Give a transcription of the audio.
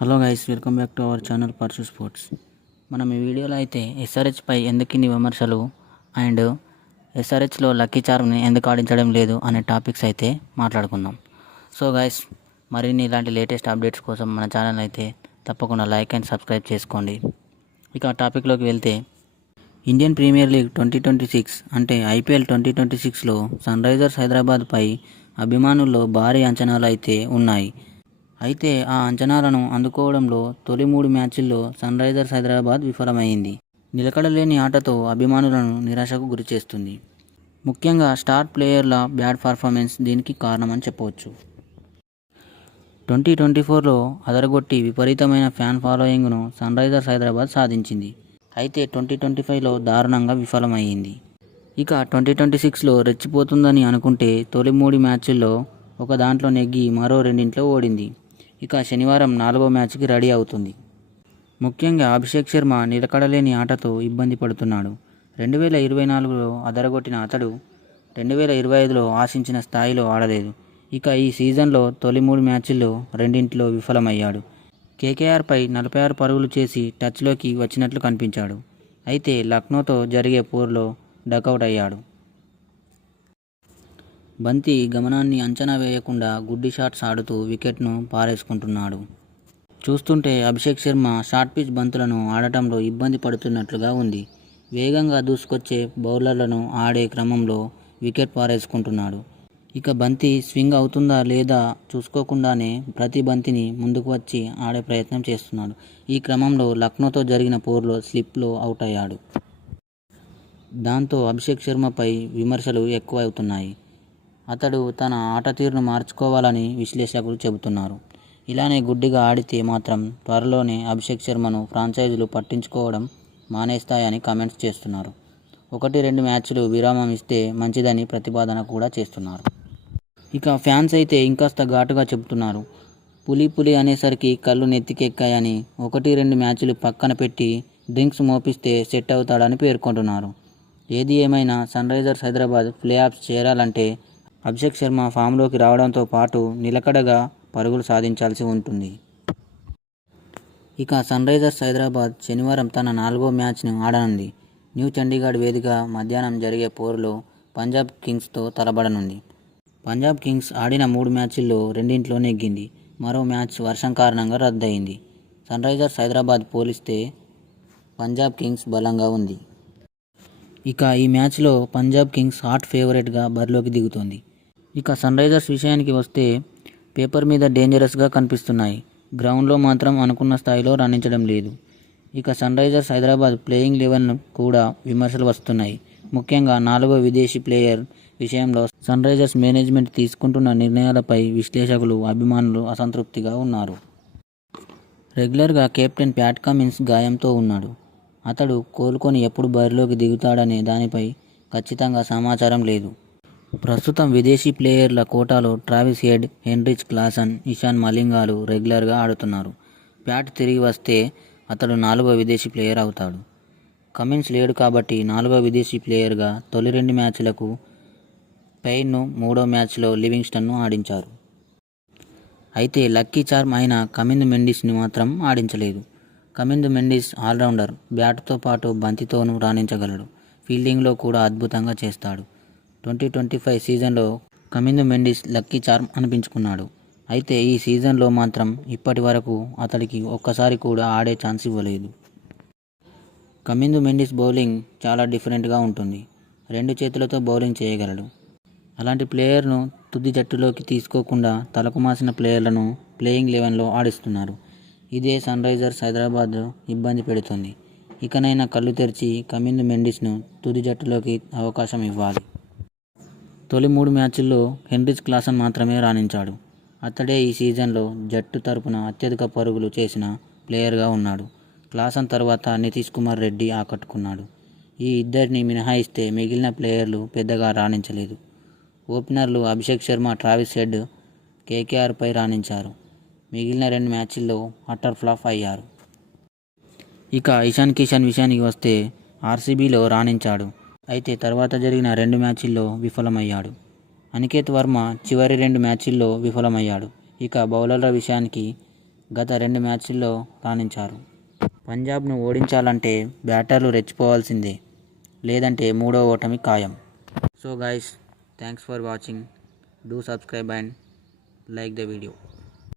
Hello guys, welcome back to our channel purse sports. మనం ఈ వీడియోలో అయితే ఎస్ఆర్హెచ్పై ఎందుకిన్ని విమర్శలు అండ్ ఎస్ఆర్హెచ్లో లక్కీ చార్మ్ని ఎందుకు ఆడించడం లేదు అనే టాపిక్స్ అయితే మాట్లాడుకుందాం. సో గైస్, మరిన్ని ఇలాంటి లేటెస్ట్ అప్డేట్స్ కోసం మన ఛానల్ అయితే తప్పకుండా లైక్ అండ్ సబ్స్క్రైబ్ చేసుకోండి. ఇక టాపిక్లోకి వెళ్తే, ఇండియన్ ప్రీమియర్ లీగ్ 2026 అంటే ఐపీఎల్ 2026లో సన్ రైజర్స్ హైదరాబాద్పై అభిమానుల్లో భారీ అంచనాలు అయితే ఉన్నాయి. అయితే ఆ అంచనాలను అందుకోవడంలో తొలి 3 మ్యాచ్ల్లో సన్ రైజర్స్ హైదరాబాద్ విఫలమైంది. నిలకడలేని ఆటతో అభిమానులను నిరాశకు గురిచేస్తుంది. ముఖ్యంగా స్టార్ ప్లేయర్ల బ్యాడ్ పర్ఫార్మెన్స్ దీనికి కారణమని చెప్పవచ్చు. 2024లో అదరగొట్టి విపరీతమైన ఫ్యాన్ ఫాలోయింగ్ను సన్ రైజర్స్ హైదరాబాద్ సాధించింది. అయితే 2025లో దారుణంగా విఫలమయ్యింది. ఇక 2026లో రెచ్చిపోతుందని అనుకుంటే తొలి 3 మ్యాచ్ల్లో ఒక దాంట్లో నెగ్గి మరో రెండింట్లో ఓడింది. ఇక శనివారం 4వ మ్యాచ్కి రెడీ అవుతుంది. ముఖ్యంగా అభిషేక్ శర్మ నిలకడలేని ఆటతో ఇబ్బంది పడుతున్నాడు. 2024లో అదరగొట్టిన అతడు 2025లో ఆశించిన స్థాయిలో ఆడలేదు. ఇక ఈ సీజన్లో తొలి 3 మ్యాచ్ల్లో రెండింటిలో విఫలమయ్యాడు. కేకేఆర్పై 46 పరుగులు చేసి టచ్లోకి వచ్చినట్లు కనిపించాడు. అయితే లక్నోతో జరిగే పోరులో డకౌట్ అయ్యాడు. బంతి గమనాన్ని అంచనా వేయకుండా గుడ్డి షాట్స్ ఆడుతూ వికెట్ను పారేసుకుంటున్నాడు. చూస్తుంటే అభిషేక్ శర్మ షార్ట్ పిచ్ బంతులను ఆడటంలో ఇబ్బంది పడుతున్నట్లుగా ఉంది. వేగంగా దూసుకొచ్చే బౌలర్లను ఆడే క్రమంలో వికెట్ పారేసుకుంటున్నాడు. ఇక బంతి స్వింగ్ అవుతుందా లేదా చూసుకోకుండానే ప్రతి బంతిని ముందుకు వచ్చి ఆడే ప్రయత్నం చేస్తున్నాడు. ఈ క్రమంలో లక్నోతో జరిగిన పోరులో స్లిప్లో అవుట్ అయ్యాడు. దాంతో అభిషేక్ శర్మపై విమర్శలు ఎక్కువ అవుతున్నాయి. అతడు తన ఆట తీరును మార్చుకోవాలని విశ్లేషకులు చెబుతున్నారు. ఇలానే గుడ్డిగా ఆడితే మాత్రం త్వరలోనే అభిషేక్ శర్మను ఫ్రాంచైజీలు పట్టించుకోవడం మానేస్తాయని కామెంట్స్ చేస్తున్నారు. 1-2 మ్యాచ్లు విరామం ఇస్తే మంచిదని ప్రతిపాదన కూడా చేస్తున్నారు. ఇక ఫ్యాన్స్ అయితే ఇంకాస్త ఘాటుగా చెబుతున్నారు. పులి అనేసరికి కళ్ళు నెత్తికెక్కాయని 1-2 మ్యాచ్లు పక్కన పెట్టి డ్రింక్స్ మోపిస్తే సెట్ అవుతాడని పేర్కొంటున్నారు. ఏది ఏమైనా sunrisers Hyderabad playoffs చేరాలంటే అభిషేక్ శర్మ ఫామ్లోకి రావడంతో పాటు నిలకడగా పరుగులు సాధించాల్సి ఉంటుంది. ఇక సన్ రైజర్స్ హైదరాబాద్ శనివారం తన 4వ మ్యాచ్ను ఆడనుంది. న్యూ చండీగఢ్ వేదికగా మధ్యాహ్నం జరిగే పోరులో పంజాబ్ కింగ్స్తో తలపడనుంది. పంజాబ్ కింగ్స్ ఆడిన 3 మ్యాచ్ల్లో రెండింట్లో నెగ్గింది. మరో మ్యాచ్ వర్షం కారణంగా రద్దయింది. సన్ రైజర్స్ హైదరాబాద్ పోలిస్తే పంజాబ్ కింగ్స్ బలంగా ఉంది. ఇక ఈ మ్యాచ్లో పంజాబ్ కింగ్స్ హాట్ ఫేవరెట్గా బరిలోకి దిగుతోంది. ఇక సన్ రైజర్స్ విషయానికి వస్తే పేపర్ మీద డేంజరస్గా కనిపిస్తున్నాయి. గ్రౌండ్లో మాత్రం అనుకున్న స్థాయిలో రాణించడం లేదు. ఇక సన్ రైజర్స్ హైదరాబాద్ ప్లేయింగ్ 11 కూడా విమర్శలు వస్తున్నాయి. ముఖ్యంగా 4వ విదేశీ ప్లేయర్ విషయంలో సన్ రైజర్స్ మేనేజ్మెంట్ తీసుకుంటున్న నిర్ణయాలపై విశ్లేషకులు, అభిమానులు అసంతృప్తిగా ఉన్నారు. రెగ్యులర్గా కెప్టెన్ ప్యాట్ కమిన్స్ గాయంతో ఉన్నాడు. అతడు కోలుకొని ఎప్పుడు బరిలోకి దిగుతాడనే దానిపై ఖచ్చితంగా సమాచారం లేదు. ప్రస్తుతం విదేశీ ప్లేయర్ల కోటాలో Travis Head, Heinrich Klaasen, Ishan మలింగాలు రెగ్యులర్గా ఆడుతున్నారు. ప్యాట్ తిరిగి వస్తే అతడు 4వ విదేశీ ప్లేయర్ అవుతాడు. కమిన్స్ లేడు కాబట్టి 4వ విదేశీ ప్లేయర్గా తొలి 2 మ్యాచ్లకు పెయిన్ను, 3వ మ్యాచ్లో లివింగ్స్టన్ను ఆడించారు. అయితే లక్కీ చార్మ్ అయిన కమిందు మెండిస్ని మాత్రం ఆడించలేదు. కమిందు మెండిస్ ఆల్రౌండర్. బ్యాట్తో పాటు బంతితోనూ రాణించగలడు. ఫీల్డింగ్లో కూడా అద్భుతంగా చేస్తాడు. 2025 సీజన్లో కమిందు మెండిస్ లక్కీ చార్మ్ అనిపించుకున్నాడు. అయితే ఈ సీజన్లో మాత్రం ఇప్పటి వరకు అతడికి ఒక్కసారి కూడా ఆడే ఛాన్స్ ఇవ్వలేదు. కమిందు మెండిస్ బౌలింగ్ చాలా డిఫరెంట్గా ఉంటుంది. 2 చేతులతో బౌలింగ్ చేయగలడు. అలాంటి ప్లేయర్ను తుది జట్టులోకి తీసుకోకుండా తలకు మాసిన ప్లేయర్లను ప్లేయింగ్ 11లో ఆడిస్తున్నారు. ఇదే సన్ రైజర్స్ హైదరాబాద్ ఇబ్బంది పెడుతుంది. ఇకనైనా కళ్ళు తెరిచి కమిందు మెండిస్ను తుది జట్టులోకి అవకాశం ఇవ్వాలి. తొలి 3 మ్యాచ్ల్లో హెన్రిచ్ క్లాసన్ మాత్రమే రాణించాడు. అతడే ఈ సీజన్లో జట్టు తరపున అత్యధిక పరుగులు చేసిన ప్లేయర్గా ఉన్నాడు. క్లాసన్ తర్వాత నితీష్ కుమార్ రెడ్డి ఆకట్టుకున్నాడు. ఈ ఇద్దరిని మినహాయిస్తే మిగిలిన ప్లేయర్లు పెద్దగా రాణించలేదు. ఓపెనర్లు అభిషేక్ శర్మ, ట్రావిస్ హెడ్ కేకేఆర్పై రాణించారు. మిగిలిన 2 మ్యాచ్ల్లో అట్టర్ ఫ్లాప్ అయ్యారు. ఇక ఇషాన్ కిషన్ విషయానికి వస్తే ఆర్సీబీలో రాణించాడు. అయితే తర్వాత జరిగిన 2 మ్యాచ్ల్లో విఫలమయ్యాడు. అనికేత్ వర్మ చివరి 2 మ్యాచ్ల్లో విఫలమయ్యాడు. ఇక బౌలర్ల విషయానికి గత 2 మ్యాచ్ల్లో రాణించారు. పంజాబ్ను ఓడించాలంటే బ్యాటర్లు రెచ్చిపోవాల్సిందే, లేదంటే 3వ ఓటమి ఖాయం. So guys, thanks for watching. Do subscribe and like the video.